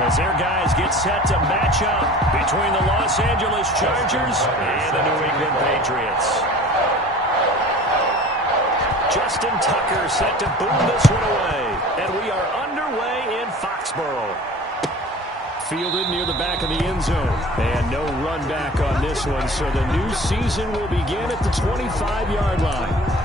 As their guys get set to match up between the Los Angeles Chargers and the New England Patriots. Justin Tucker set to boom this one away. And we are underway in Foxborough. Fielded near the back of the end zone. And no run back on this one, so the new season will begin at the 25-yard line.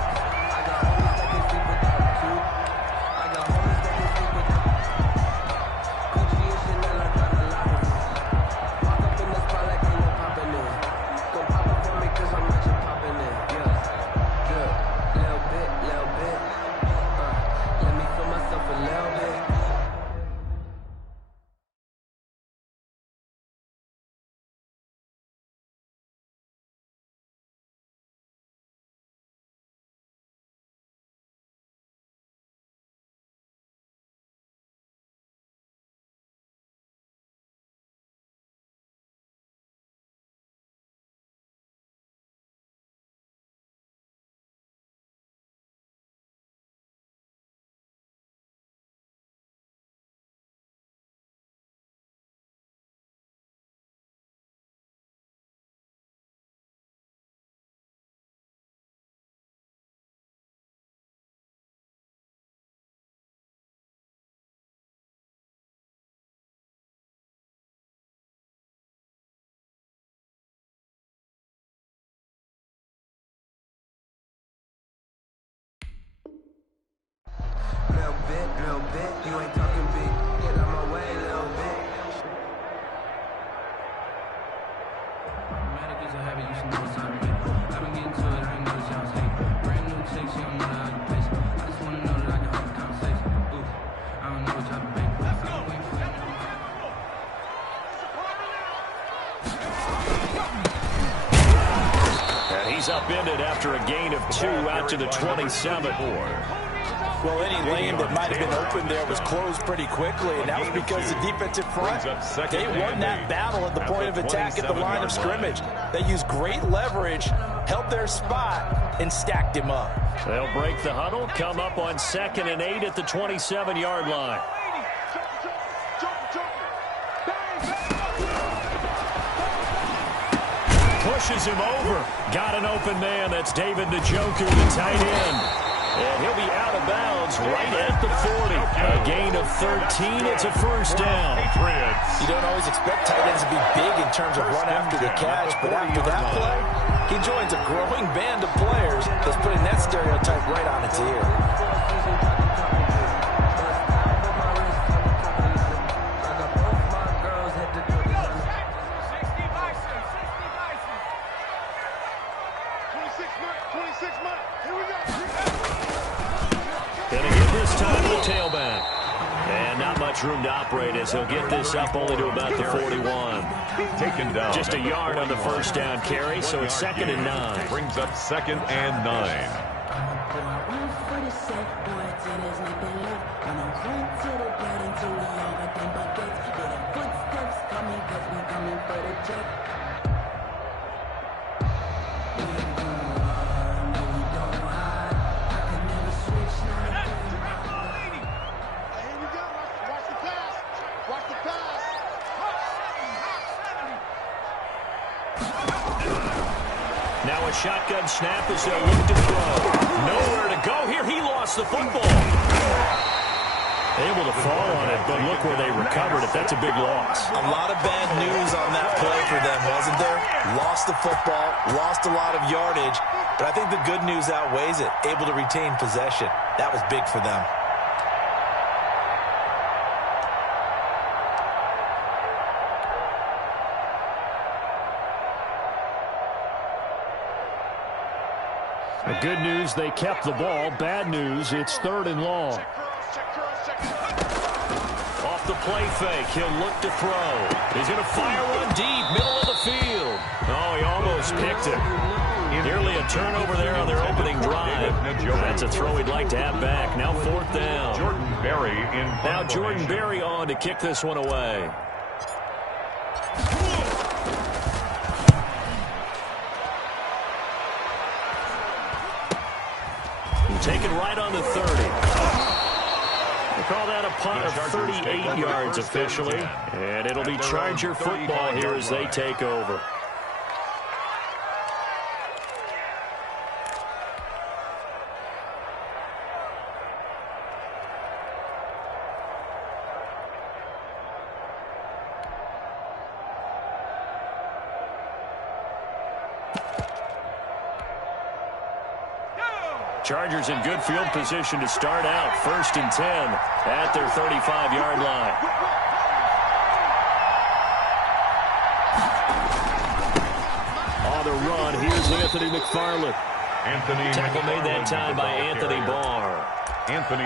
Little bit, you ain't talking big. Get out my way, little bit. Automatic is a habit, you should know what's up with it. I've been getting to it, I ain't noticed y'all's hate. Brand new chicks, you don't know that I can pace. I just wanna know that I can hold the conversation. Ooh, I don't know what y'all been making. Let's go! And he's upended after a gain of 2 out to the 27. Well, any lane that might have been open there was closed pretty quickly, and that was because the defensive front, they won that battle at the point of attack at the line of scrimmage. They used great leverage, held their spot, and stacked him up. They'll break the huddle, come up on 2nd and 8 at the 27-yard line. Pushes him over. Got an open man. That's David Njoku, the tight end. And he'll be out of bounds right at the 40. A gain of 13. It's a first down. You don't always expect tight ends to be big in terms of run after the catch, but after that play, he joins a growing band of players that's putting that stereotype right on its ear. Tailback. And not much room to operate as he'll get this up only to about the 41. Taken down. Just a yard on the first down carry, so it's 2nd and 9. Brings up 2nd and 9. Now a shotgun snap as they'll look to throw. Nowhere to go here. He lost the football. Able to fall on it, but look where they recovered it. That's a big loss. A lot of bad news on that play for them, wasn't there? Lost the football, lost a lot of yardage, but I think the good news outweighs it. Able to retain possession. That was big for them. The good news, they kept the ball. Bad news, it's 3rd and long. Off the play fake, he'll look to throw. He's going to fire one deep, middle of the field. Oh, he almost picked it. Nearly a turnover there on their opening drive. That's a throw he'd like to have back. Now 4th down. Now Jordan Berry on to kick this one away. Taken right on the 30. call that a punt of 38 yards officially. And it'll be Charger football here as they take over. Chargers in good field position to start out. 1st and 10 at their 35-yard line. On the run, here's Anthony McFarland. Tackle made that time by Anthony Barr.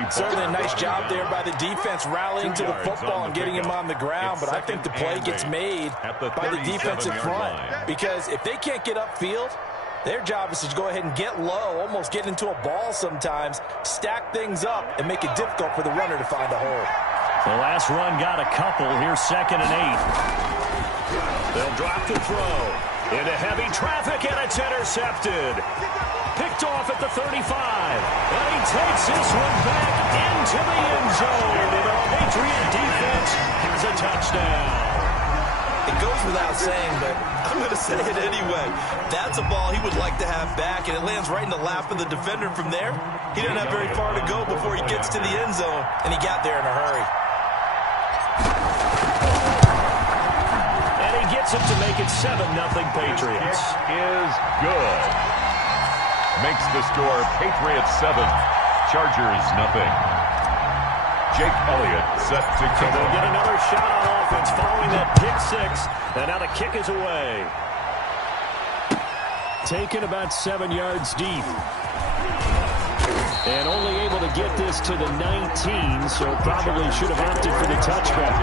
Certainly a nice job there by the defense rallying to the football and getting him on the ground, but I think the play gets made by the defensive front, because if they can't get upfield, their job is to go ahead and get low, almost get into a ball sometimes, stack things up, and make it difficult for the runner to find a hole. The last run got a couple. Here's 2nd and 8. They'll drop the throw into heavy traffic, and it's intercepted. Picked off at the 35. And he takes this one back into the end zone. And our Patriot defense has a touchdown. It goes without saying, but I'm going to say it anyway. That's a ball he would like to have back, and it lands right in the lap of the defender from there. He doesn't have very far to go before he gets to the end zone, and he got there in a hurry. And he gets it to make it 7-0 Patriots. Is good. Makes the score Patriots 7, Chargers nothing. Jake Elliott set to kick. They'll get another shot on offense following that pick 6. And now the kick is away. Taken about 7 yards deep. And only able to get this to the 19, so probably should have opted for the touchback.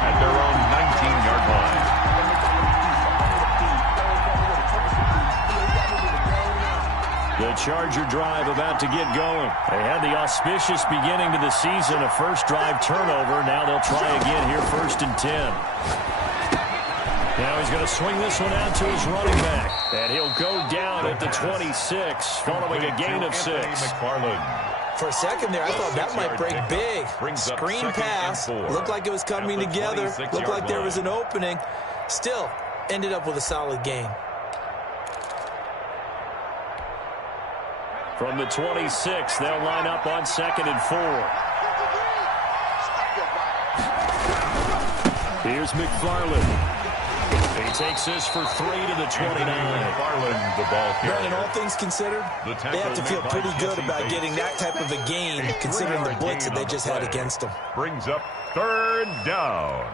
At their own 19-yard line. The Charger drive about to get going. They had the auspicious beginning to the season, a first drive turnover. Now they'll try again here, 1st and 10. Now he's going to swing this one out to his running back. And he'll go down at the 26, following a gain of 6. For a second there, I thought that might break big. Screen pass. Looked like it was coming together. Looked like there was an opening. Still, ended up with a solid gain. From the 26, they'll line up on 2nd and 4. Here's McFarland. He takes this for 3 to the 29. McFarland, the ball carrier. And all things considered, they have to feel pretty good about getting that type of a gain, considering the blitz that they just had against them. Brings up 3rd down.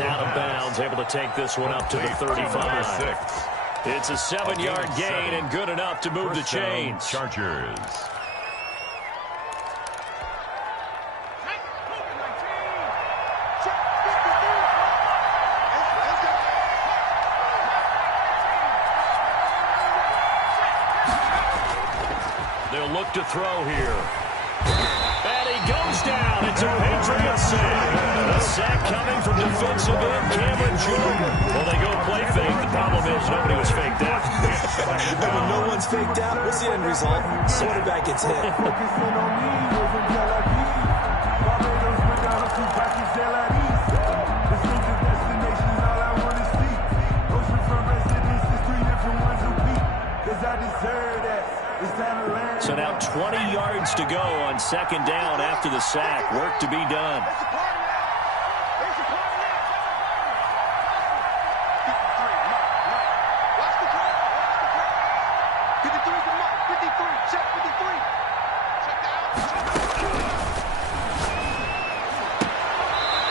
Out of bounds, able to take this one up to the 35. It's a 7-yard gain and good enough to move the chains. Chargers. They'll look to throw here. And he goes down. It's a Patriots sack. A sack coming from defensive end Cameron Jordan. Well, they go play fake. The problem is nobody was faked out. When no one's faked out, what's the end result? Quarterback gets hit. So now 20 yards to go on 2nd down after the sack. Work to be done.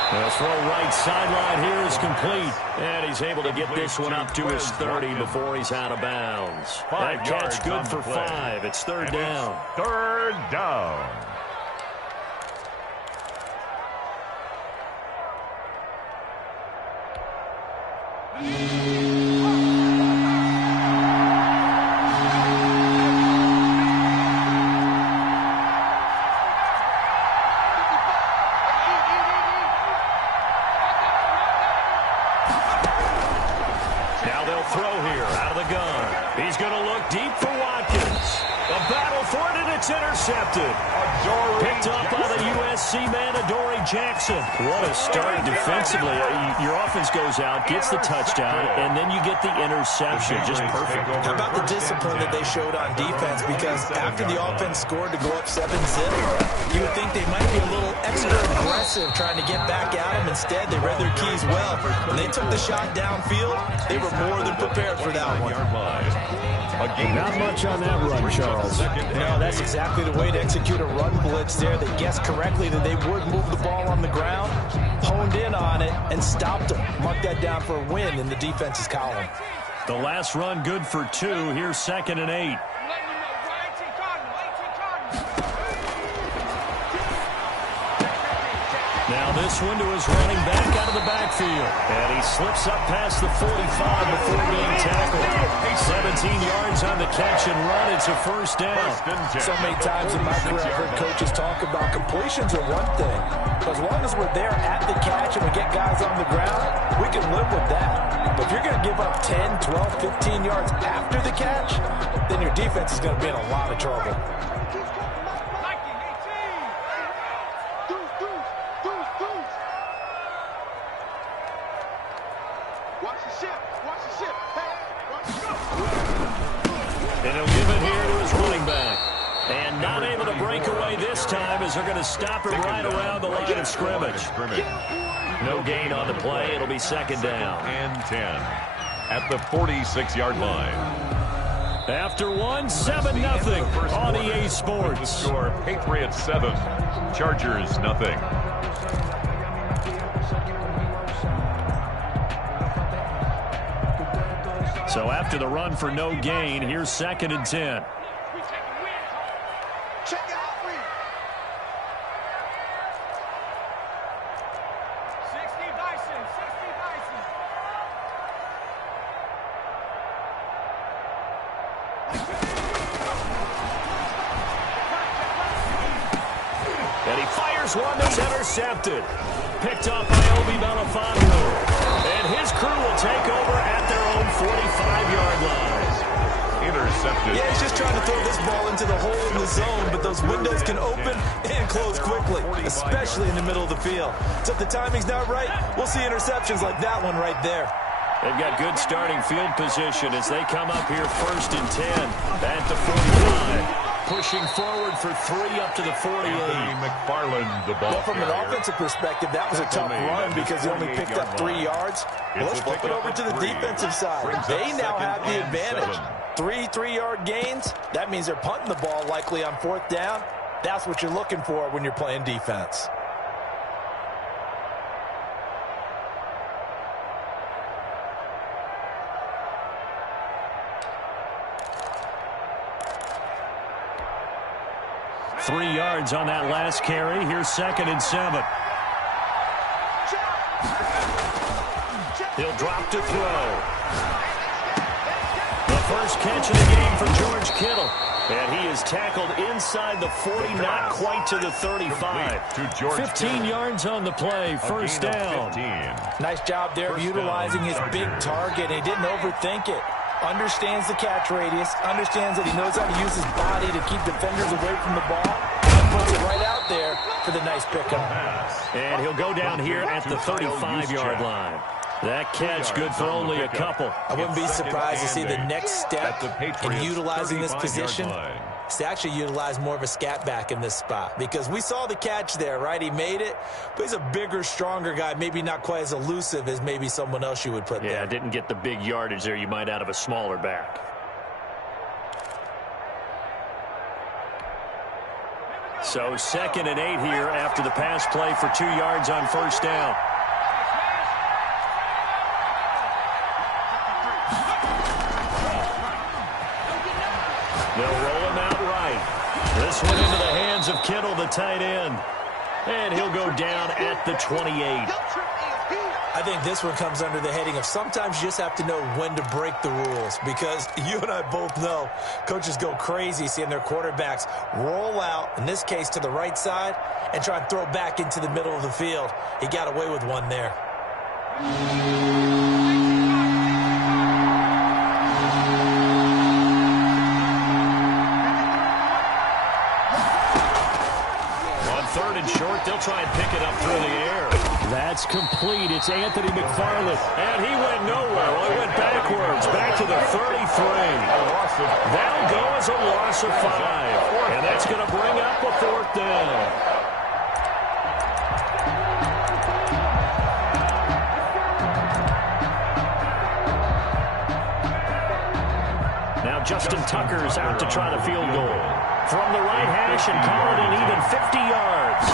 The throw right sideline here is complete. And he's able to get this one up to his 30 before he's out of bounds. That catch good for 5. It's 3rd down. 3rd down. Now they'll throw here out of the gun. He's going to look deep for Watkins. A battle for it, and it's intercepted. Picked up by the USC man, Adoree Jackson. What a start defensively. Your offense goes out, gets the touchdown, and then you get the interception. Just perfect. How about the discipline that they showed on defense? Because after the offense scored to go up 7-0, you would think they might be a little extra aggressive trying to get back at them. Instead, they read their keys well. When they took the shot downfield, they were more than prepared for that one. Not much on that run, Charles. No, that's exactly the way to execute a run blitz there. They guessed correctly that they would move the ball on the ground, honed in on it, and stopped them. Mark that down for a win in the defense's column. The last run good for 2. Here's 2nd and 8. Now this one to his running back out of the backfield. And he slips up past the 45 before being tackled. 17 yards on the catch and run. It's a first down. So many times in my career I've heard coaches talk about completions are one thing. But as long as we're there at the catch and we get guys on the ground, we can live with that. But if you're going to give up 10, 12, 15 yards after the catch, then your defense is going to be in a lot of trouble. And he'll give it here to his running back. And not able to break away this time as they're going to stop him right around the line of scrimmage. No gain on the play. It'll be 2nd down. And 10 at the 46-yard line. After 7-0 on EA Sports. The score, Patriots 7, Chargers nothing. So after the run for no gain, here's 2nd and 10. And he fires one that's intercepted. Picked up by Obi Belafonte. And his crew will take over at their own 45-yard line. Intercepted. Yeah, he's just trying to throw this ball into the hole in the zone, but those windows can open and close quickly, especially in the middle of the field. So if the timing's not right, we'll see interceptions like that one right there. They've got good starting field position as they come up here 1st and 10 at the 45. Pushing forward for 3 up to the 48. McFarland, the ball Well, from an carrier. offensive perspective, that was a tough run because he only picked up 3 yards. Well, let's flip it over to the defensive side. They now have the advantage. 3 3-yard gains. That means they're punting the ball likely on 4th down. That's what you're looking for when you're playing defense. Three yards on that last carry. Here's 2nd and 7. He'll drop to throw. The first catch of the game for George Kittle. And he is tackled inside the 40, not quite to the 35. 15 yards on the play, 1st down. Nice job there of utilizing his big target. He didn't overthink it. Understands the catch radius, understands that he knows how to use his body to keep defenders away from the ball, and puts it right out there for the nice pickup. And he'll go down here at the 35-yard line. That catch good for only a couple. I wouldn't be surprised to see the next step in utilizing this position is to actually utilize more of a scat back in this spot, because we saw the catch there, right? He made it, but he's a bigger, stronger guy, maybe not quite as elusive as maybe someone else you would put there. Yeah, didn't get the big yardage there you might out of a smaller back. So 2nd and 8 here after the pass play for 2 yards on 1st down. They'll roll him out right. This one into the hands of Kittle, the tight end. And he'll go down at the 28. I think this one comes under the heading of sometimes you just have to know when to break the rules, because you and I both know coaches go crazy seeing their quarterbacks roll out, in this case to the right side, and try and throw back into the middle of the field. He got away with one there. On 3rd and short, they'll try and pick it up through the air. That's complete. It's Anthony McFarland. And he went nowhere. Well, he went backwards, back to the 33. That'll go as a loss of 5. And that's going to bring up a 4th down. Now Justin Tucker's out to try the field goal. From the right hash and call it an even 50 yards.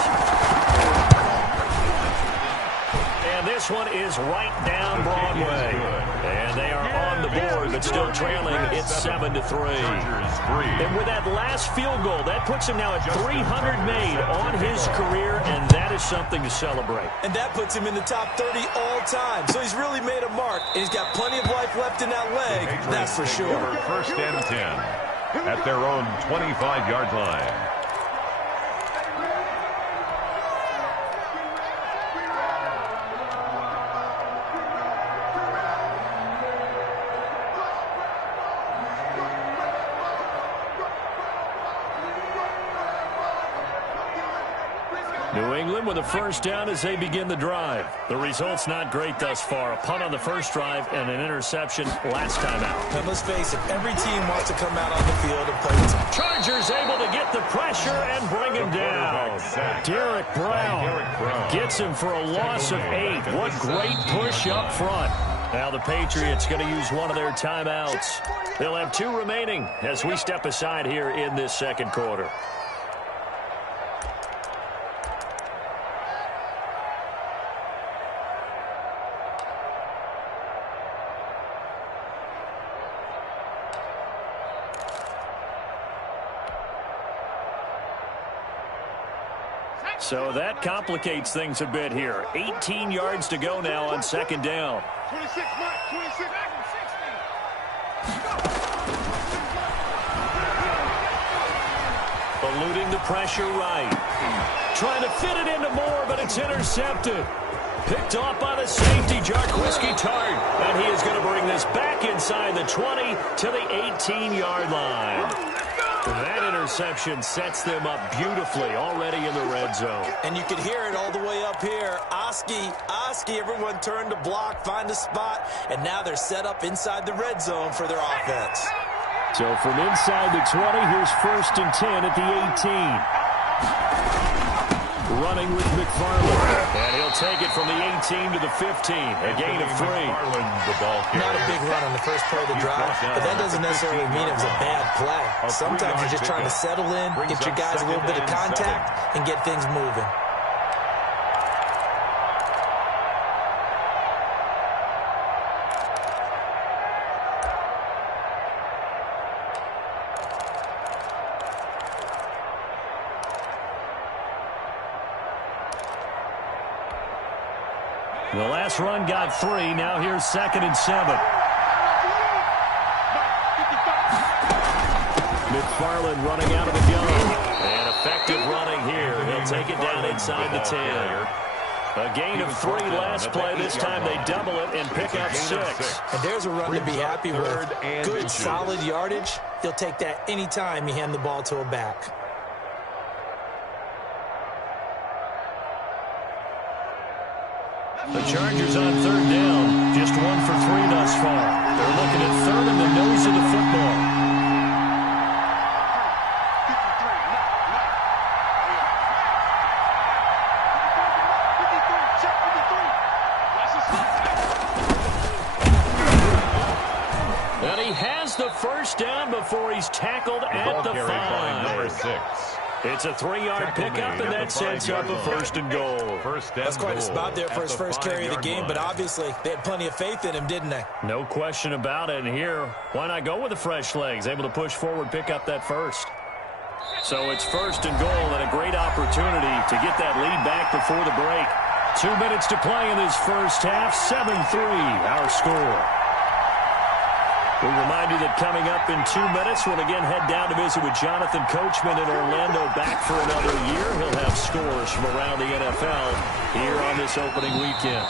And this one is right down Broadway. And they are on the board, but still trailing. It's 7-3. And with that last field goal, that puts him now at 300 made on his career, and that is something to celebrate. And that puts him in the top 30 all time. So he's really made a mark, and he's got plenty of life left in that leg, that's for sure. 1st and 10 at their own 25-yard line. New England with a 1st down as they begin the drive. The result's not great thus far. A punt on the first drive and an interception last time out. And let's face it, every team wants to come out on the field and play the Chargers able to get the pressure and bring him down. Derek Brown gets him for a loss of 8. What great push up front. Now the Patriots going to use one of their timeouts. They'll have 2 remaining as we step aside here in this 2nd quarter. So that complicates things a bit here. 18 yards to go now on 2nd down. 26, Mike, 26. Eluding the pressure right. Trying to fit it into Moore, but it's intercepted. Picked off by the safety, Jarquiski Tart. And he is going to bring this back inside the 20 to the 18-yard line. That interception sets them up beautifully already in the red zone. And you can hear it all the way up here. Oski, everyone turned to block, find a spot, and now they're set up inside the red zone for their offense. So from inside the 20, here's 1st and 10 at the 18. Running with McFarland. And he'll take it from the 18 to the 15. A gain of 3. Not a big run on the first play of the drive, but that doesn't necessarily mean it was a bad play. Sometimes you're just trying to settle in, get your guys a little bit of contact, and get things moving. The last run got 3. Now here's 2nd and 7. McFarland running out of the gun. And effective running here. He'll take it down inside the 10. A gain of 3 last play. This time they double it and pick up 6. And there's a run to be happy with. Good, solid yardage. He'll take that any time you hand the ball to a back. The Chargers on 3rd down. Just 1 for 3 thus far. They're looking at 3rd in the nose of the football. And he has the 1st down before he's tackled at the 5. Number 6. It's a 3-yard pickup, and that sets up a 1st and goal. That's quite a spot there for his first carry of the game, but obviously they had plenty of faith in him, didn't they? No question about it. And here, why not go with the fresh legs? Able to push forward, pick up that 1st. So it's 1st and goal, and a great opportunity to get that lead back before the break. 2 minutes to play in this first half. 7-3, our score. We remind you that coming up in 2 minutes, we'll again head down to visit with Jonathan Coachman in Orlando, back for another year. He'll have scores from around the NFL here on this opening weekend.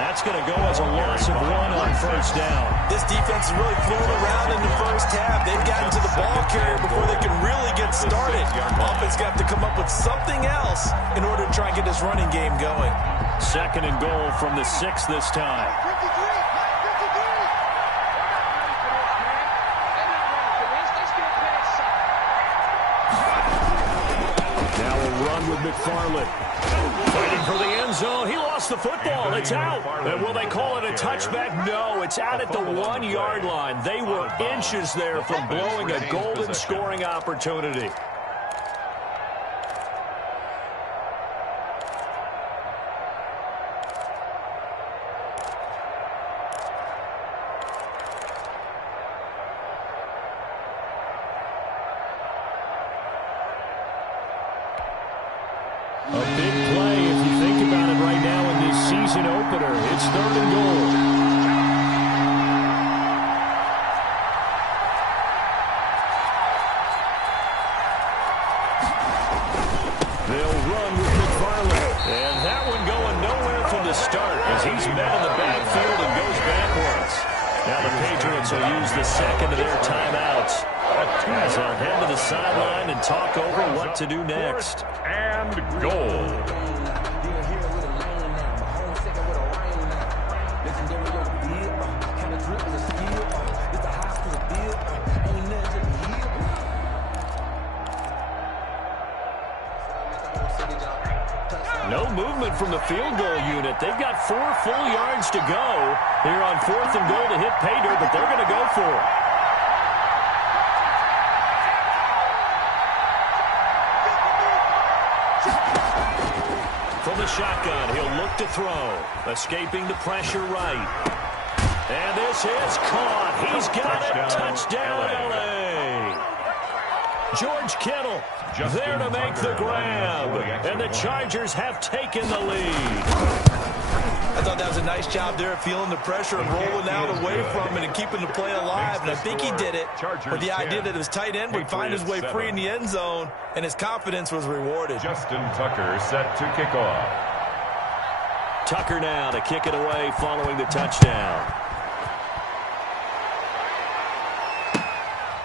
That's going to go as a loss of 1 on first down. This defense is really flown around in the first half. They've gotten to the ball carrier before they can really get started. Offense got to come up with something else in order to try and get this running game going. 2nd and goal from the 6 this time. With McFarland fighting for the end zone. He lost the football. It's out. And will they call it a touchback? No, it's out at the 1-yard line. They were inches there from blowing a golden scoring opportunity. A big play, if you think about it right now in this season opener. It's 3rd and goal. They'll run with McFarland. And that one going nowhere from the start as he's met in the backfield and goes backwards. Now the Patriots will use the 2nd of their timeouts as they'll head to the sideline and talk over what to do next. And goal. No movement from the field goal unit. They've got 4 full yards to go here on 4th and goal to hit pay dirt, but they're going to go for it. From the shotgun, he'll look to throw. Escaping the pressure right. And this is caught. He's got it. Touchdown, L.A. George Kittle there to make the grab. And the Chargers have taken the lead. I thought that was a nice job there of feeling the pressure and rolling out away from it and keeping the play alive. And I think he did it with the idea that his tight end would find his way free in the end zone, and his confidence was rewarded. Justin Tucker set to kick off. Tucker now to kick it away following the touchdown.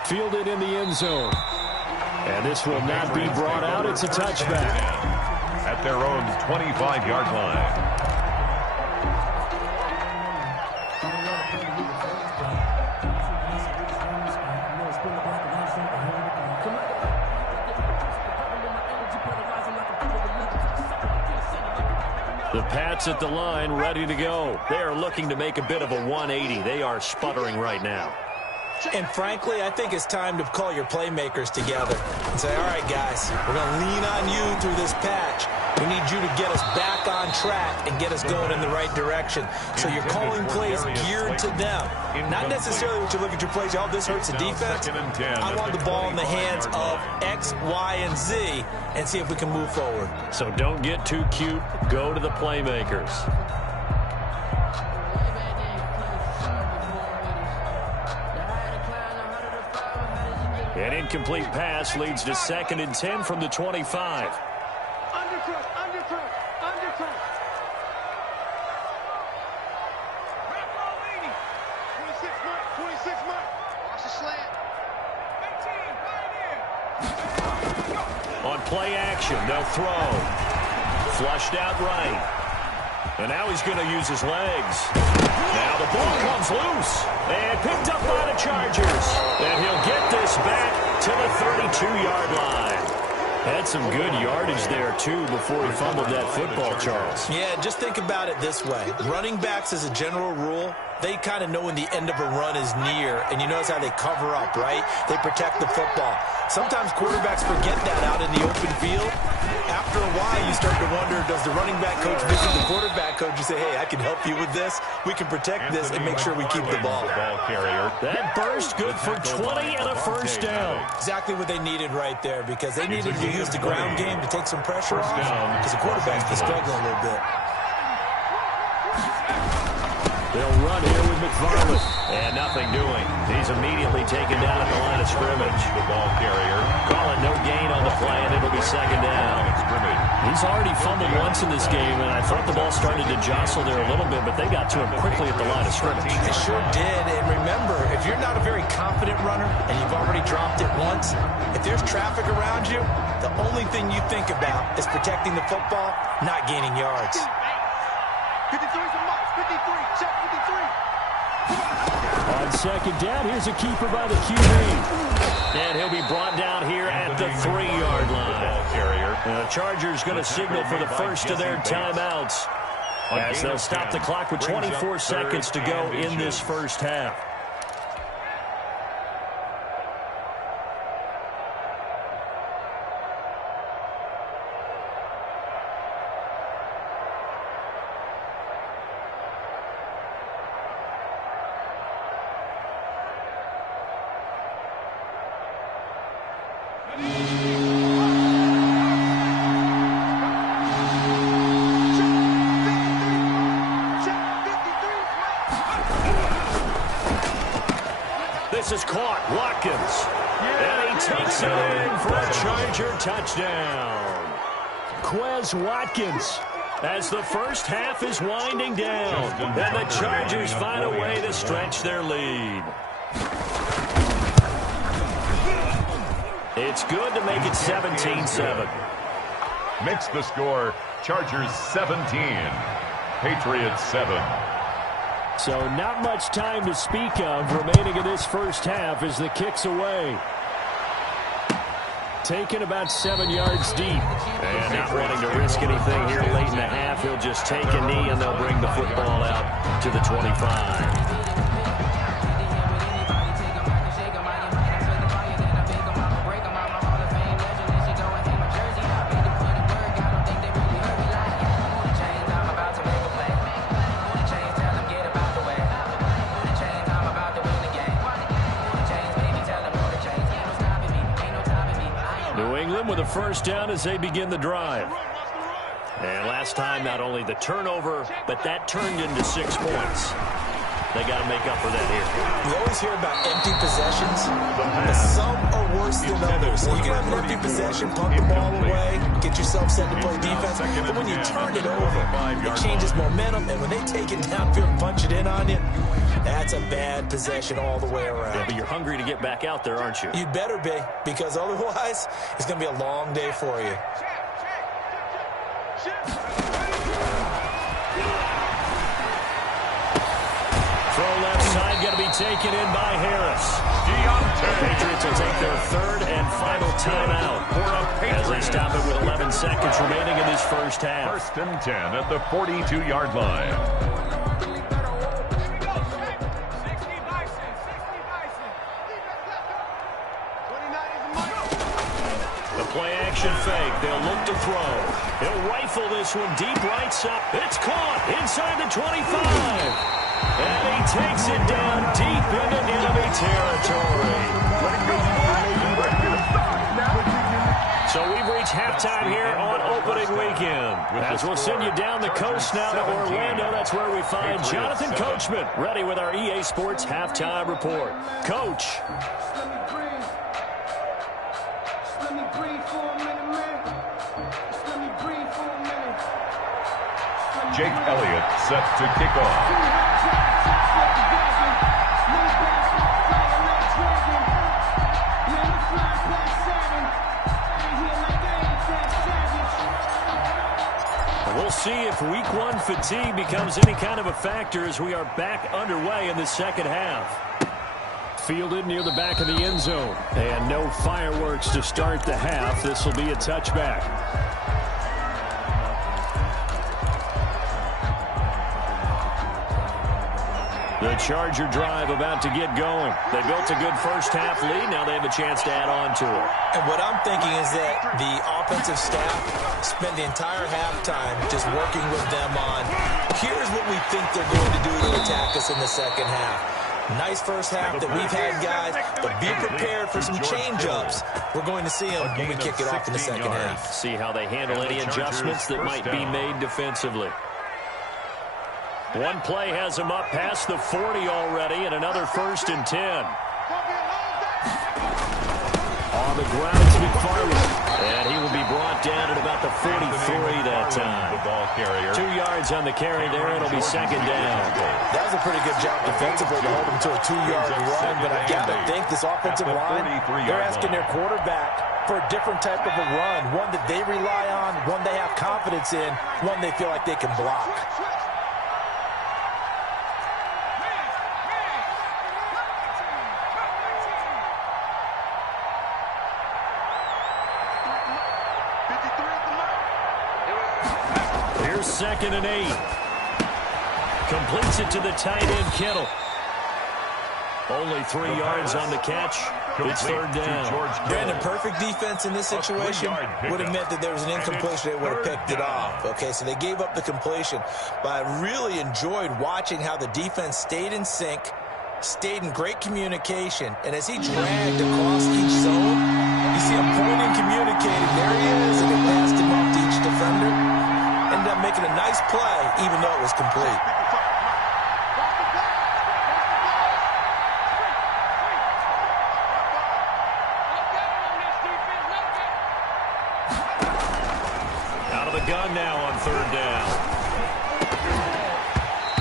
Fielded in the end zone. And this will not be brought out. It's a touchback. At their own 25-yard line. The Pats at the line, ready to go. They are looking to make a bit of a 180. They are sputtering right now. And frankly, I think it's time to call your playmakers together and say, all right, guys, we're going to lean on you through this patch. We need you to get us back on track and get us going in the right direction. So you're calling plays geared to them. Not necessarily what you look at your plays, oh, this hurts the defense. I want the ball in the hands of X, Y, and Z and see if we can move forward. So don't get too cute. Go to the playmakers. An incomplete pass leads to 2nd and 10 from the 25. Undercut. 26 Mike. Watch the slant. 18, On play action, they'll throw. Flushed out right. And now he's going to use his legs. Now the ball comes loose. And picked up by the Chargers. And he'll get this back to the 32-yard line. Had some good yardage there, too, before he fumbled that football, Charles. Yeah, just think about it this way. Running backs, as a general rule, they kind of know when the end of a run is near, and you notice how they cover up, right? They protect the football. Sometimes quarterbacks forget that out in the open field. After a while, you start to wonder, does the running back coach visit the quarterback coach and say, hey, I can help you with this. We can protect this and make sure we keep the ball. That burst good for 20 and a first down. Exactly what they needed right there, because they needed to use the ground game to take some pressure off, because the quarterback's been struggling a little bit. They'll run here with McFarland. And nothing doing. He's immediately taken down at the line of scrimmage. The ball carrier. Call it no gain on the play, and it'll be second down. He's already fumbled once in this game, and I thought the ball started to jostle there a little bit, but they got to him quickly at the line of scrimmage. It sure did. And remember, if you're not a very confident runner and you've already dropped it once, if there's traffic around you, the only thing you think about is protecting the football, not gaining yards. 53 for Mike. 53. Check 53. On second down, here's a keeper by the QB. And he'll be brought down here at the 3-yard line. And the Chargers going to signal for the first of their timeouts, as they'll stop the clock with 24 seconds to go in this first half. This is caught. Watkins. And he takes it in for a Charger touchdown. Quez Watkins, as the first half is winding down, and the Chargers find a way to stretch their lead. It's good to make it 17-7. Makes the score Chargers 17, Patriots 7. So not much time to speak of remaining in this first half as the kick's away. Taken about 7 yards deep. And not wanting to risk anything here late in the half, he'll just take a knee and they'll bring the football out to the 25. With a first down as they begin the drive. And last time, not only the turnover, but that turned into 6 points. They got to make up for that here. We always hear about empty possessions, but some are worse than others. You can have an empty possession, pump the ball away, get yourself set to play defense, but when you turn it over, it changes momentum, and when they take it downfield and punch it in on you, that's a bad possession all the way around. Yeah, but you're hungry to get back out there, aren't you? You'd better be, because otherwise, it's going to be a long day for you. Throw left side, got to be taken in by Harris. The Patriots will take their third and final timeout as they stop it with 11 seconds remaining in this first half. First and 10 at the 42-yard line. Play-action fake. They'll look to throw. He'll rifle this one deep right side. It's caught inside the 25. And he takes it down deep into enemy territory. So we've reached halftime here on opening weekend. As we'll send you down the coast now to Orlando, that's where we find Jonathan Coachman, ready with our EA Sports halftime report. Coach. Jake Elliott set to kick off. We'll see if week one fatigue becomes any kind of a factor as we are back underway in the second half. Fielded near the back of the end zone. And no fireworks to start the half. This will be a touchback. The Charger drive about to get going. They built a good first-half lead. Now they have a chance to add on to it. And what I'm thinking is that the offensive staff spent the entire halftime just working with them on, here's what we think they're going to do to attack us in the second half. Nice first half that we've had, guys, but be prepared for some change-ups. We're going to see them when we kick it off in the second half. See how they handle any adjustments that might be made defensively. One play has him up past the 40 already, and another 1st and 10. On the ground, it's McFarland. And he will be brought down at about the 43 that time. 2 yards on the carry there. It'll be 2nd down. That was a pretty good job defensively to hold him to a 2-yard run, but I got to think this offensive line, they're asking their quarterback for a different type of a run, one that they rely on, one they have confidence in, one they feel like they can block. Here's 2nd and 8. Completes it to the tight end, Kittle. Only 3 yards on the catch. It's 3rd down. Brandon, perfect defense in this situation would have meant that there was an incompletion. They would have picked it off. Okay, so they gave up the completion. But I really enjoyed watching how the defense stayed in sync, stayed in great communication. And as he dragged across each zone, you see him pointing, communicating. There he is, and they passed him off to each defender. Ended up making a nice play, even though it was complete. Out of the gun now on 3rd down.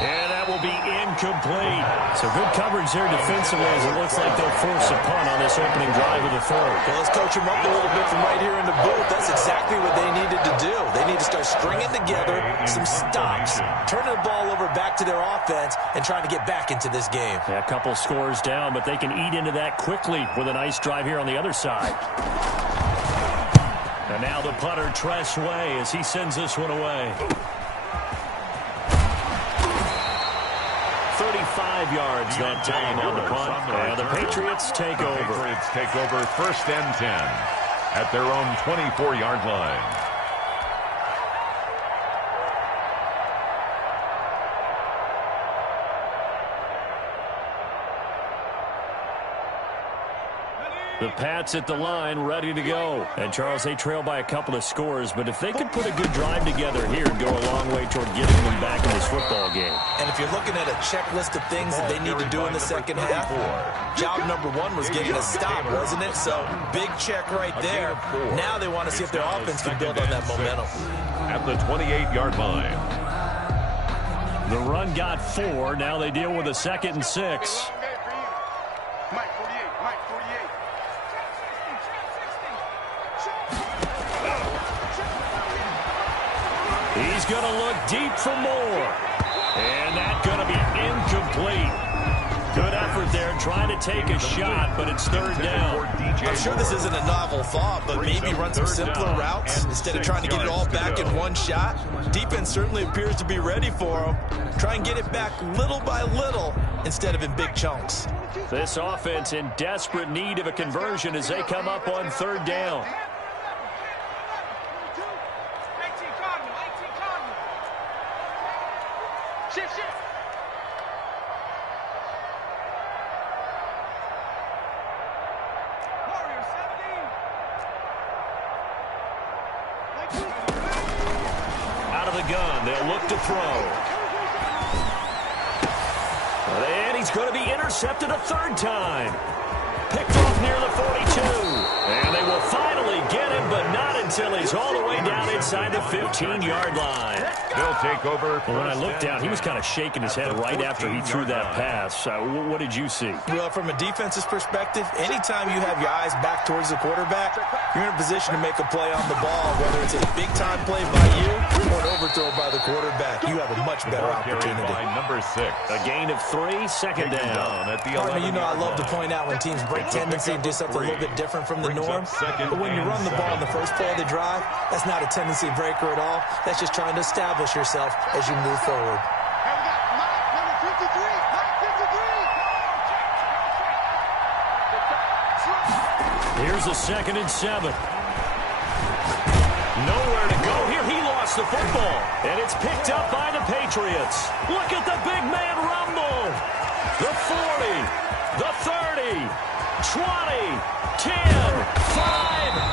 And that will be incomplete. So good coverage there defensively as it looks like they'll force a punt on this opening drive of the 3rd. Well, let's coach him up a little bit from right here in the booth. That's exactly what they needed to do. They need to start stringing together some stops, turning the ball over back to their offense, and trying to get back into this game. Yeah, a couple scores down, but they can eat into that quickly with a nice drive here on the other side. And now the punter, Tress Way, as he sends this one away. 35 yards that time on the punt. And the Patriots take over. Patriots take over 1st and 10 at their own 24-yard line. The Pats at the line, ready to go. And, Charles, they trail by a couple of scores, but if they could put a good drive together here, it'd go a long way toward getting them back in this football game. And if you're looking at a checklist of things that they need to do in the second half, job number 1 was getting a stop, wasn't it? So, big check right there. Now they want to see if their offense can build on that momentum. At the 28-yard line. The run got 4. Now they deal with a 2nd and 6. He's going to look deep for more. And that's going to be incomplete. Good effort there, trying to take a shot, but it's 3rd down. I'm sure this isn't a novel thought, but maybe run some simpler routes instead of trying to get it all back in one shot. Defense certainly appears to be ready for him. Try and get it back little by little instead of in big chunks. This offense in desperate need of a conversion as they come up on 3rd down. Out of the gun, they'll look to throw. And he's going to be intercepted a 3rd time. Picked off near the 42. And they will finally get him, but not until he's all the way down inside the 15-yard line. They'll take over. Well, when I looked down, he was kind of shaking his head right after he threw that pass. What did you see? Well, from a defense's perspective, anytime you have your eyes back towards the quarterback, you're in a position to make a play on the ball, whether it's a big-time play by you or an overthrow by the quarterback. You have a much better opportunity. Number 6. A gain of 3, 2nd down. At the Partner, you know I love to point out when teams break tendency and do something a little bit different from the norm. But when you run the ball in the first play of the drive, that's not a tendency breaker at all. That's just trying to establish yourself as you move forward. Here's a 2nd and 7. Nowhere to go here. He lost the football. And it's picked up by the Patriots. Look at the big man rumble. The 40, the 30, 20, 10, 5.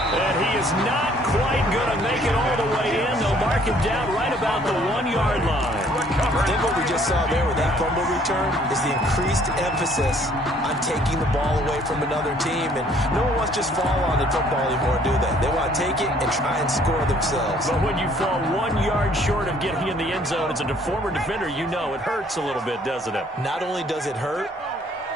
And he is not quite going to make it all the way in. They'll mark him down right about the 1-yard line. I think what we just saw there with that fumble return is the increased emphasis on taking the ball away from another team. And no one wants to just fall on the football anymore, do they? They want to take it and try and score themselves. But when you fall 1 yard short of getting in the end zone as a former defender, you know it hurts a little bit, doesn't it? Not only does it hurt,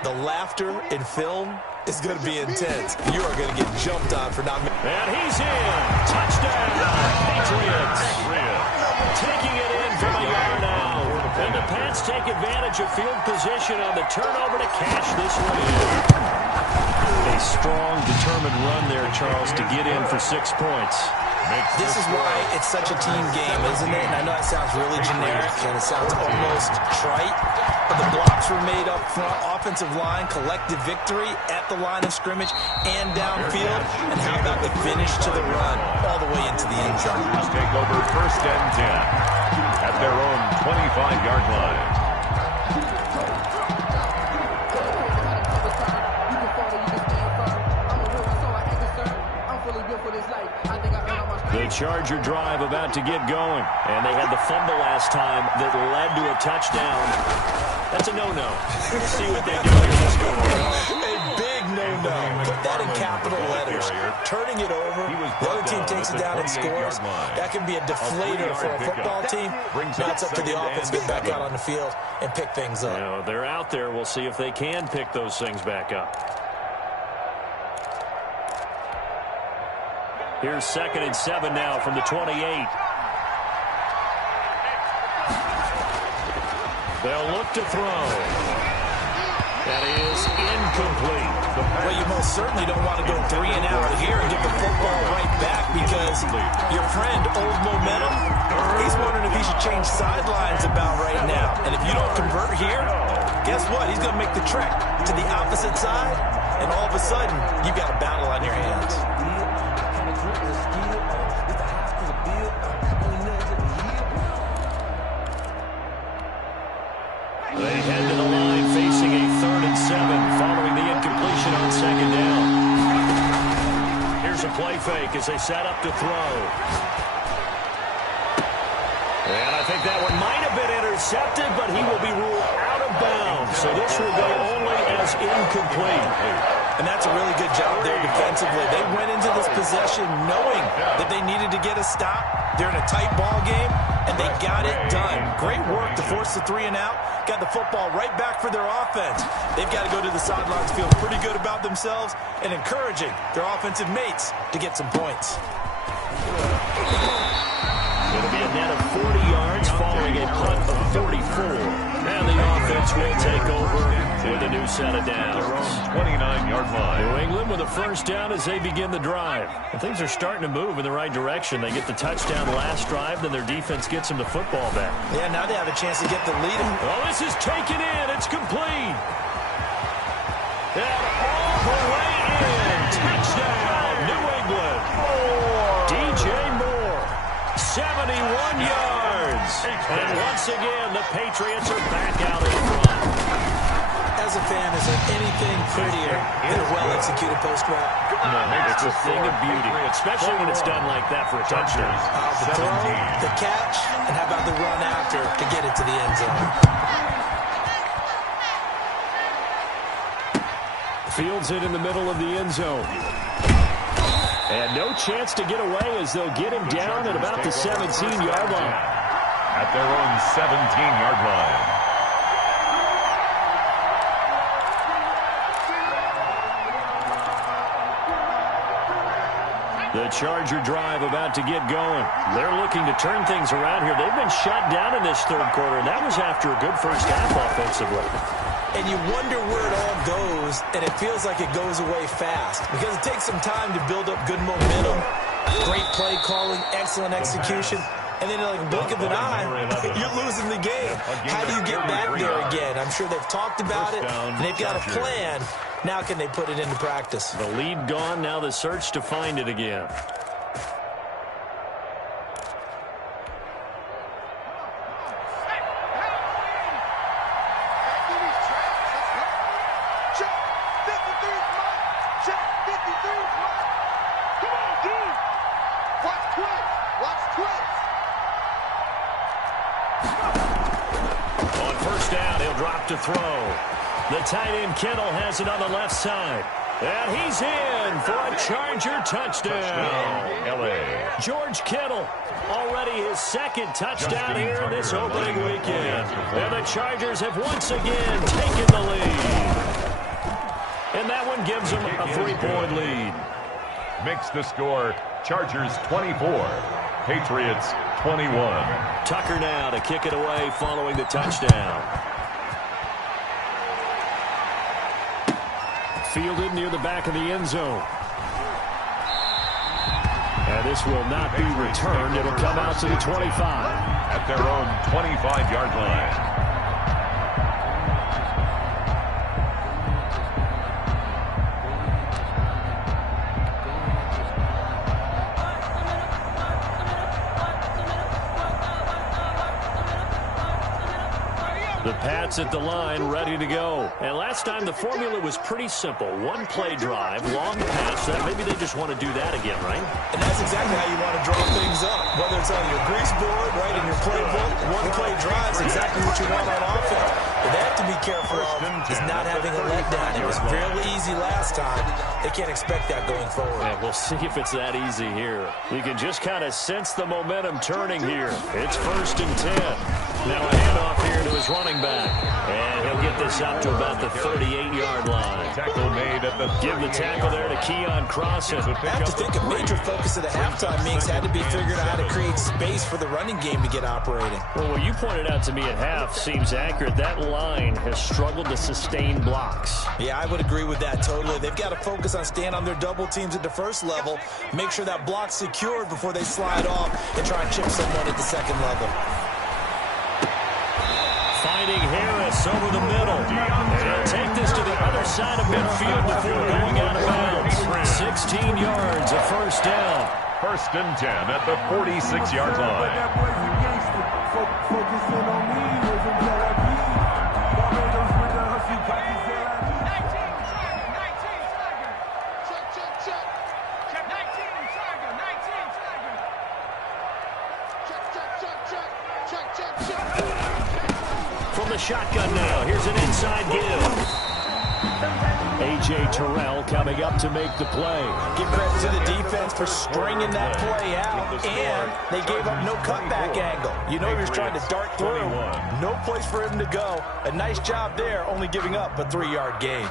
the laughter in film is going to be intense. You are going to get jumped on for not... And he's in. Touchdown, Patriots. Taking it in from a yard out. And the Pats take advantage of field position on the turnover to cash this one in. A strong, determined run there, Charles, to get in for 6 points. This is why it's such a team game, isn't it? And I know that sounds really generic and it sounds almost trite, but the blocks were made up front, offensive line, collective victory at the line of scrimmage and downfield. And how about the finish to the run all the way into the end zone? Take over 1st and 10 at their own 25-yard line. The Charger drive about to get going. And they had the fumble last time that led to a touchdown. That's a no-no. Let's see what they do here this go. A big no-no. Put that in capital letters. Turning it over. The other team takes it down and scores. That can be a deflator for a football team. Now it's up to the offense to get back out on the field and pick things up. You know, they're out there. We'll see if they can pick those things back up. Here's 2nd and 7 now from the 28. They'll look to throw. That is incomplete. Well, you most certainly don't want to go 3 and out here and get the football right back because your friend, Old Momentum, he's wondering if he should change sidelines about right now. And if you don't convert here, guess what? He's going to make the trek to the opposite side, and all of a sudden, you've got a battle on your hands. They head to the line facing a 3rd and 7 following the incompletion on 2nd down. Here's a play fake as they set up to throw. And I think that one might have been intercepted, but he will be ruled out of bounds. So this will go only as incomplete. And that's a really good job there defensively. They went into this possession knowing that they needed to get a stop. They're in a tight ball game, and they got it done. Great work to force the 3 and out. Got the football right back for their offense. They've got to go to the sidelines, feel pretty good about themselves, and encouraging their offensive mates to get some points. It'll be a net of 40 yards following a punt of 44. And the offense will take over with a new set of downs. 29-yard line. New England with a 1st down as they begin the drive. And things are starting to move in the right direction. They get the touchdown last drive, then their defense gets them the football back. Yeah, now they have a chance to get the lead. Oh, this is taken in. It's complete. And all the way in. Touchdown, New England. DJ Moore, 71 yards. And once again, the Patriots are back out in front. As a fan, is there anything prettier than a well-executed post-route? No, it's a thing of beauty, especially when it's done like that for a touchdown. The throw, the catch, and how about the run after to get it to the end zone? Fields it in the middle of the end zone. And no chance to get away as they'll get him down at about the 17-yard line. At their own 17-yard line. The Charger drive about to get going. They're looking to turn things around here. They've been shut down in this 3rd quarter, and that was after a good 1st half offensively. And you wonder where it all goes, and it feels like it goes away fast because it takes some time to build up good momentum, great play calling, excellent execution, and then like a blink of an eye, you're losing the game. How do you get back there again? I'm sure they've talked about it, and they've got a plan. Now can they put it into practice? The lead gone, now the search to find it again. drop to throw. The tight end Kittle has it on the left side. And he's in for a Charger touchdown. LA. George Kittle, already his second touchdown here in this opening weekend. And the Chargers have once again taken the lead. And that one gives them a 3-point lead. Makes the score Chargers 24, Patriots 21. Tucker now to kick it away following the touchdown. Fielded near the back of the end zone. And this will not be returned. It'll come out to the 25. At their own 25-yard line. The Pats at the line, ready to go. And last time the formula was pretty simple. One play drive, long pass. Maybe they just want to do that again, right? And that's exactly how you want to draw things up. Whether it's on your grease board, right in your playbook, one play drive is exactly what you want on offense. But they have to be careful of is not having a letdown. It was fairly easy last time. They can't expect that going forward. Yeah, we'll see if it's that easy here. You can just kind of sense the momentum turning here. It's 1st and 10. Now a handoff here to his running back. And he'll get this up to about the 38-yard line. Tackle made at the Give the tackle there to Keon Crossan. I have to think a major focus of the halftime meetings had to be figuring out how to create space for the running game to get operating. Well, what you pointed out to me at half seems accurate. That line has struggled to sustain blocks. Yeah, I would agree with that totally. They've got to focus on staying on their double teams at the first level, make sure that block's secured before they slide off and try and chip someone at the second level. Finding Harris over the middle. And he'll take this to the other side of midfield before going out of bounds. 16 yards, a first down. 1st and 10 at the 46-yard line. From the shotgun now, here's an inside give. A.J. Terrell coming up to make the play. Give credit to the defense for stringing that play out, and they gave up no cutback angle. You know he was trying to dart through. No place for him to go. A nice job there, only giving up a 3-yard gain.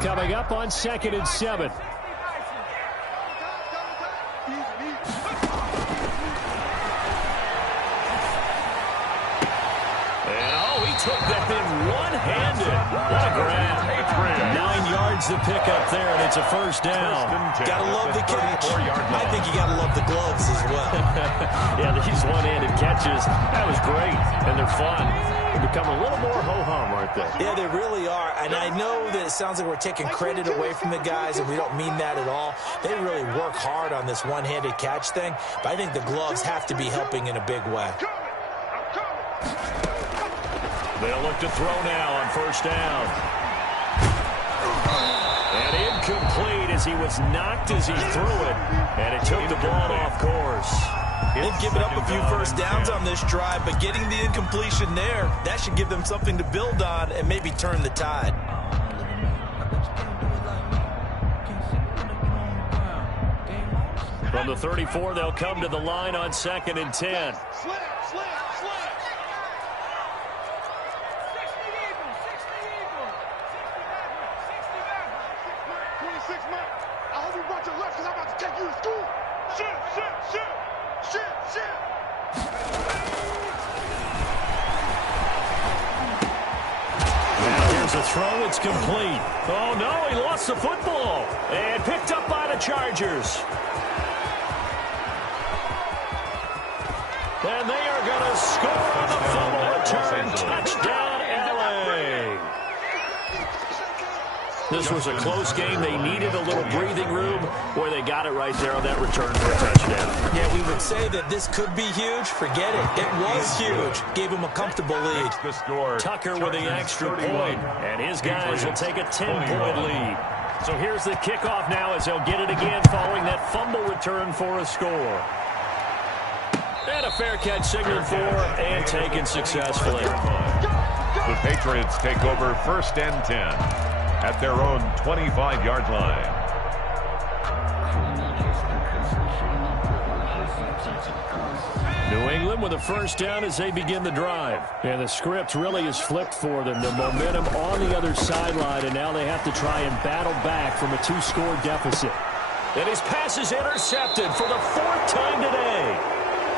Coming up on 2nd and 7. Took that in one-handed. What a grab. 9 yards to pick up there, and it's a first down. Gotta love the catch. I think you gotta love the gloves as well. Yeah, these one-handed catches, that was great, and they're fun. They become a little more ho-hum, aren't they? Yeah, they really are, and I know that it sounds like we're taking credit away from the guys, and we don't mean that at all. They really work hard on this one-handed catch thing, but I think the gloves have to be helping in a big way. They'll look to throw now on first down. And incomplete as he was knocked as he threw it. And it took the ball off course. They've given up a few first downs on this drive, but getting the incompletion there, that should give them something to build on and maybe turn the tide. From the 34, they'll come to the line on 2nd and 10. Throw, it's complete. Oh, no, he lost the football. And picked up by the Chargers. And they are going to score on the fumble return. Touchdown, L.A. This was a close game. They needed a little breathing room where they got it right there on that return for a touchdown. Yeah, we would say that this could be huge. Forget it. It was huge. Gave him a comfortable lead. Tucker with the extra point. And his guys will take a 10-point lead. So here's the kickoff now as they'll get it again following that fumble return for a score. And a fair catch signaled for and taken successfully. The Patriots take over 1st and 10 at their own 25-yard line. New England with a first down as they begin the drive. And the script really is flipped for them. The momentum on the other sideline, and now they have to try and battle back from a 2-score deficit. And his pass is intercepted for the 4th time today.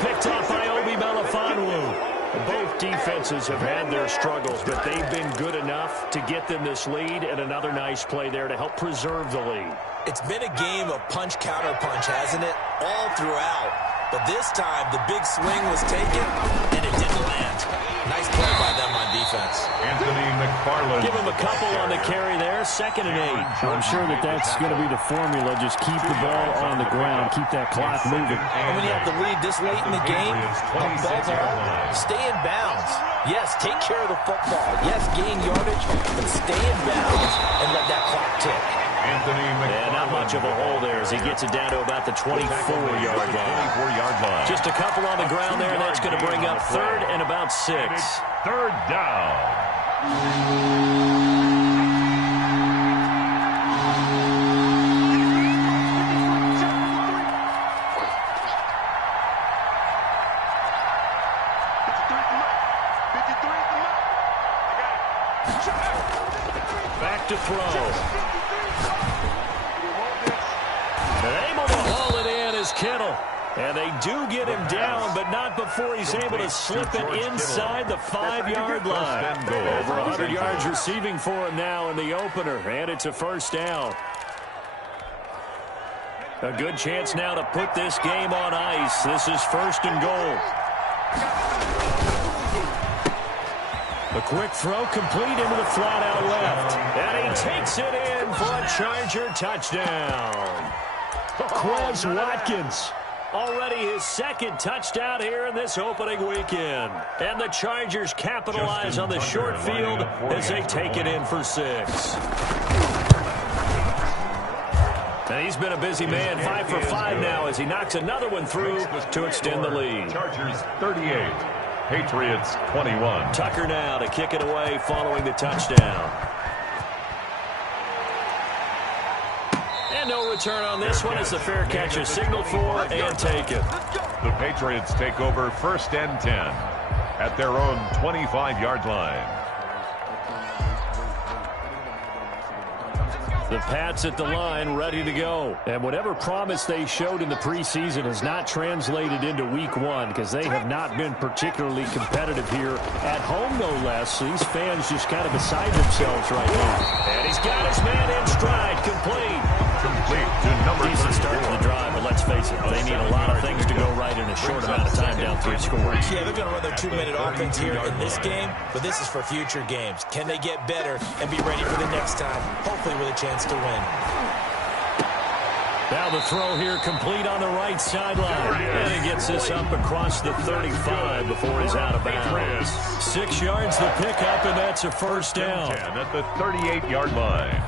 Picked up by Obi Melifonwu. Both defenses have had their struggles, but they've been good enough to get them this lead, and another nice play there to help preserve the lead. It's been a game of punch-counter-punch, hasn't it? All throughout. But this time, the big swing was taken, and it didn't land. Nice play by them on defense. Anthony McFarland. Give him a couple on the carry there. 2nd and 8. I'm sure that's going to be the formula. Just keep the ball on the ground. Keep that clock moving. And when you have the lead this late in the game, above all, stay in bounds. Yes, take care of the football. Yes, gain yardage, but stay in bounds and let that clock tick. Anthony McFarland. Yeah, not much of a hole there as he gets it down to about the 24-yard line. Just a couple on the ground there, and that's going to bring up 3rd and about 6. 3rd down. Back to throw. And able to haul it in is Kittle. And they do get him down, but not before he's able to slip it inside the 5-yard line. Over 100 yards receiving for him now in the opener, and it's a first down. A good chance now to put this game on ice. This is 1st and goal. A quick throw complete into the flat out left. And he takes it in for a Charger touchdown. Quez Watkins. Already his 2nd touchdown here in this opening weekend. And the Chargers capitalize on the short field as they take it in for 6. And he's been a busy man, 5 for 5 now as he knocks another one through to extend the lead. Chargers 38, Patriots 21. Tucker now to kick it away following the touchdown. And no return on this one as the fair catch is signaled for and taken. The Patriots take over 1st and 10 at their own 25-yard line. The Pats at the line, ready to go. And whatever promise they showed in the preseason has not translated into week 1 because they have not been particularly competitive here at home, no less. So these fans just kind of beside themselves right now. And he's got his man in stride, complete. Complete to number 34. Decent start to the drive, but let's face it, they need a lot of things to go right in a short amount of time down 3 scores. Yeah, they're going to run their 2-minute offense here in this game, but this is for future games. Can they get better and be ready for the next time, hopefully with a chance to win? Now the throw here complete on the right sideline. And he gets this up across the 35 before he's out of bounds. 6 yards the pickup, and that's a first down. At the 38-yard line.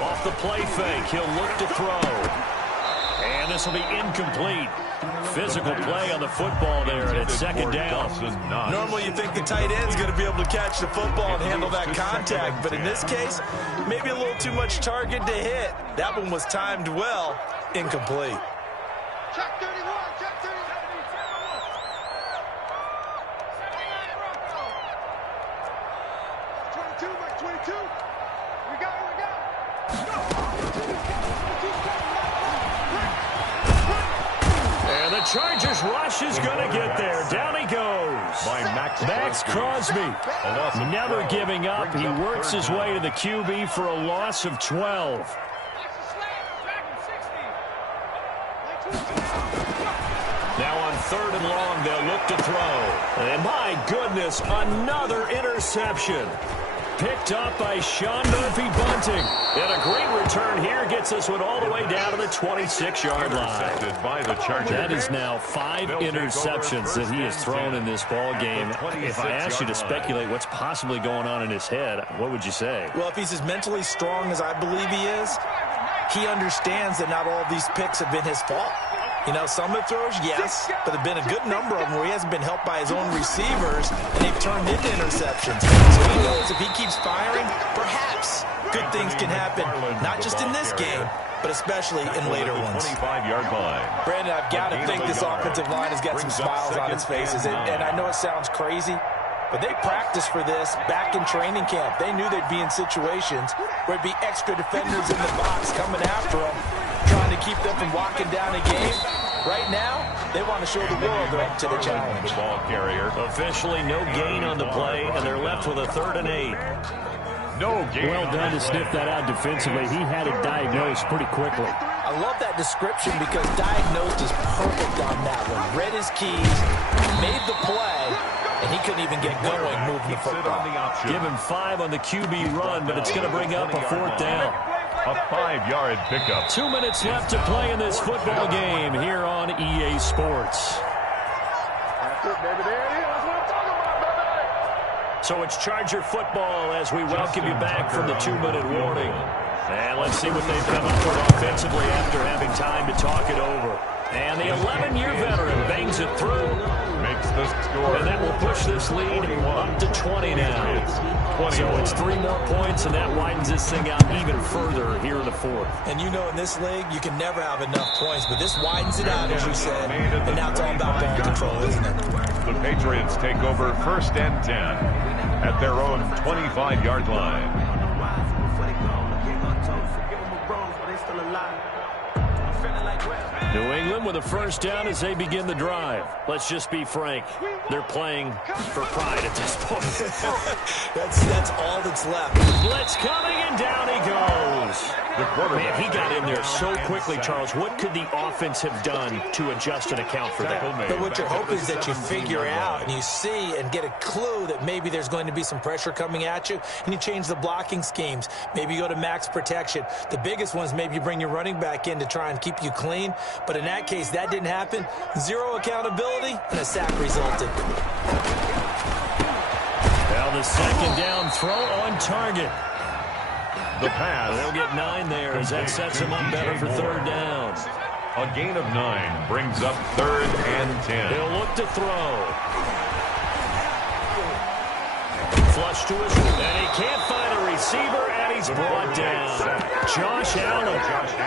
Off the play fake, he'll look to throw. And this will be incomplete. Physical play on the football there, and it's 2nd down. Normally you think the tight end's going to be able to catch the football and handle that contact, but in this case, maybe a little too much target to hit. That one was timed well. Incomplete. Check 31, check 31. 22, Mike, 22. We got it, we got it. And the Chargers rush is going to get there. Down he goes. By Max Crosby. Never giving up. He works his way to the QB for a loss of 12. Now on 3rd and long, they'll look to throw. And my goodness, another interception. picked up by Sean Murphy-Bunting. And a great return here gets us one all the way down to the 26-yard line. By the Chargers. That is now 5 interceptions that he has thrown in this ball game. If I asked you to speculate what's possibly going on in his head, what would you say? Well, if he's as mentally strong as I believe he is, he understands that not all of these picks have been his fault. You know, some of the throws, yes, but there have been a good number of them where he hasn't been helped by his own receivers, and they've turned into interceptions. So he knows if he keeps firing, perhaps good things can happen, not just in this game, but especially in later ones. 25-yard line. Brandon, I've got to think this offensive line has got some smiles on its faces, and I know it sounds crazy, but they practiced for this back in training camp. They knew they'd be in situations where there'd be extra defenders in the box coming after them, trying to keep them from walking down a game. Right now, they want to show the world they're up to the challenge. The ball carrier. Officially no gain on the play, and they're left with a 3rd and 8. No gain. Well done to sniff that out defensively. He had it diagnosed pretty quickly. I love that description because diagnosed is perfect on that one. Read his keys, made the play, and he couldn't even get going moving the football. Give him 5 on the QB run, but it's going to bring up a 4th down. A 5-yard pickup. 2 minutes left to play in this football game here on EA Sports. That's it, baby. There it is. That's what I'm talking about, baby. So it's Charger football as we welcome you back from the 2-minute warning. And let's see what they've come up with offensively after having time to talk it over. And the 11-year veteran bangs it through. Makes the score. And that will push this lead up to 20 now. So it's 3 more points, and that widens this thing out even further here in the 4th. And you know in this league, you can never have enough points, but this widens it out, as you said. And now it's all about ball control, isn't it? The Patriots take over 1st and 10 at their own 25-yard line. New England with a 1st down as they begin the drive. Let's just be frank. They're playing for pride at this point. that's all that's left. Blitz coming, and down he goes. Man, he got in there so quickly, Charles. What could the offense have done to adjust and account for that? But what you're hoping is that you figure out and you see and get a clue that maybe there's going to be some pressure coming at you, and you change the blocking schemes. Maybe you go to max protection. The biggest one is maybe you bring your running back in to try and keep you clean. But in that case, that didn't happen. 0 accountability, and a sack resulted. Well, the 2nd down throw on target. The pass. They'll get 9 there as that sets them up better for 3rd down. A gain of 9 brings up 3rd and 10. He'll look to throw. Flush to his right, and he can't find a receiver, and he's brought down. Josh Allen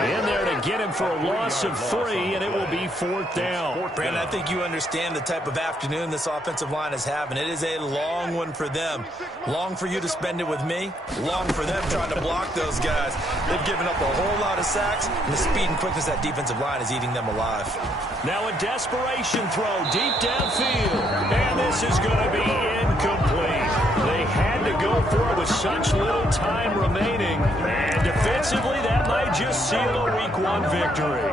in there to get him for a loss of 3, and it will be 4th down. Brandon, I think you understand the type of afternoon this offensive line is having. It is a long one for them. Long for you to spend it with me. Long for them trying to block those guys. They've given up a whole lot of sacks, and the speed and quickness of that defensive line is eating them alive. Now a desperation throw deep downfield, and this is going to be incomplete. They had to go for it with such little time remaining, and defensively that might just seal a Week 1 victory.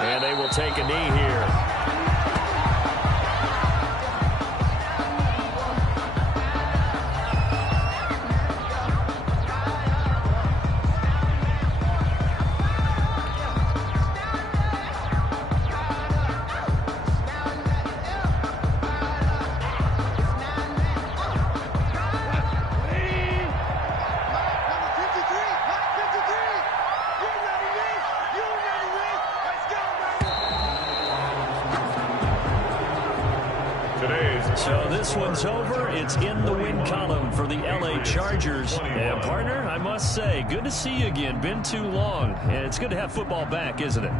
And they will take a knee here. So this one's over. It's in the win column for the LA Chargers. And partner, I must say, good to see you again. Been too long. And it's good to have football back, isn't it?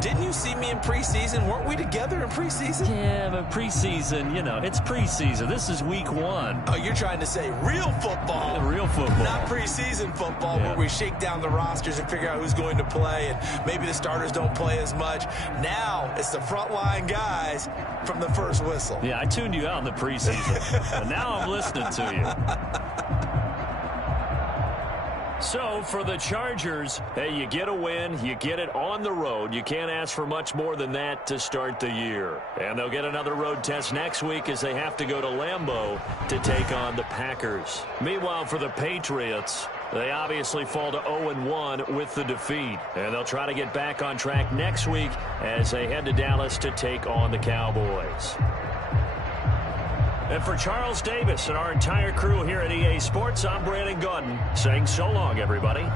Didn't you see me in preseason? Weren't we together in preseason? Yeah, but preseason, you know, it's preseason. This is Week 1. Oh, you're trying to say real football. Real football. Not preseason football where we shake down the rosters and figure out who's going to play, and maybe the starters don't play as much. Now it's the frontline guys from the first whistle. Yeah, I tuned you out in the preseason. But now I'm listening to you. So for the Chargers, hey, you get a win, you get it on the road. You can't ask for much more than that to start the year. And they'll get another road test next week as they have to go to Lambeau to take on the Packers. Meanwhile, for the Patriots, they obviously fall to 0-1 with the defeat. And they'll try to get back on track next week as they head to Dallas to take on the Cowboys. And for Charles Davis and our entire crew here at EA Sports, I'm Brandon Gaudin saying so long, everybody.